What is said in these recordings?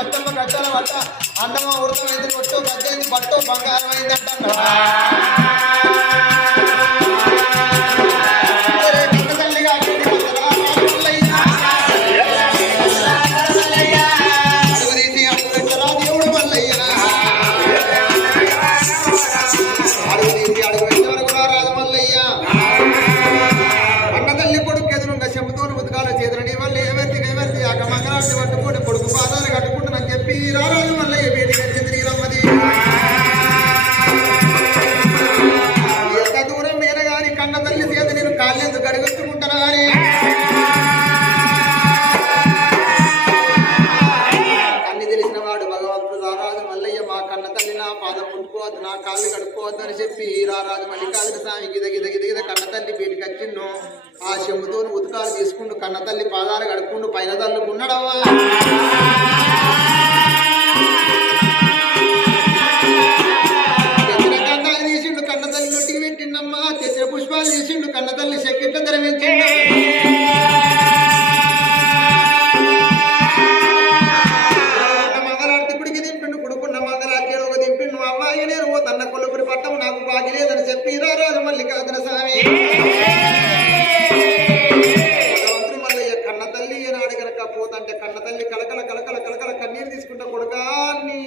అచ్చమ్మ కట్టాల పట్ట అన్నమ్మ ఉడకమైంది కొట్టు గద్దైంది పట్టు బంగారం అయిందంట పట్టుకొని కొడుకు పాదాలు కట్టుకుంటానని చెప్పి రారాజు మల్లయ్య బయటికి వచ్చింది నీలమ్మది. ఎంత దూరం మీద గాని కన్న తల్లి చేత నేను కాళ్ళెందుకు అడుగుచ్చుకుంటానా అని అన్ని తెలిసిన వాడు భగవంతుడు రారాజు మల్లయ్య మా కన్న తల్లి నా పాదం ముట్టుకోవద్దు నా కాళ్ళు కడుక్కోవద్దు అని చెప్పి రారాజు మల్లికార్జున స్వామి గిద గిద గిద గిద కన్న తల్లి బయటికి వచ్చిండు. ఆ చెంబుతో ఉతకాలు తీసుకుంటూ కన్న తల్లి పాదాలు కడుక్కుంటూ పైన తల్లుకున్నాడవ్వా. తెచ్చిన గంధాలు తీసిండు కన్న తల్లి నొట్టికి పెట్టిండమ్మా. తెచ్చిన పుష్పాలు తీసిండు కన్న తల్లి చెక్కిట్ల ధరవించిండు. మంగళారతి ఇప్పటికి దింపిండు కొడుకున్న మంగళారతి ఒక దింపిండు. అమ్మాయి నేను ఓ తన్న కొలుపురి పట్టం నాకు బాగి లేదని చెప్పి రారాజు మల్లికార్జున స్వామి పోతంటే కన్న తల్లి కలకల కలకల కలకల కన్నీరు తీసుకుంటా కొడుకాన్ని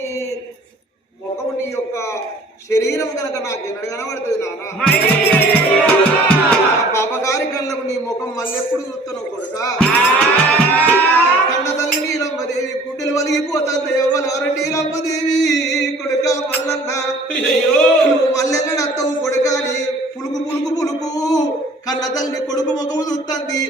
ముఖం నీ యొక్క శరీరం కనుక నాకు ఎన్నడు కనబడుతుంది నాన్న. పాపగారి కళ్ళకు నీ ముఖం మళ్ళీ ఎప్పుడు చూస్తున్నావు కొడుక. కన్న తల్లి నీలమ్మదేవి గుడ్డలు వలిగిపోతుంది ఎవరు నీలమ్మదేవి కొడుక మల్లన్న మల్లెన్న అత్తవు కొడుకాని పులుకు పులుకు పులుకు కన్న తల్లి కొడుకు ముఖము చూస్తుంది.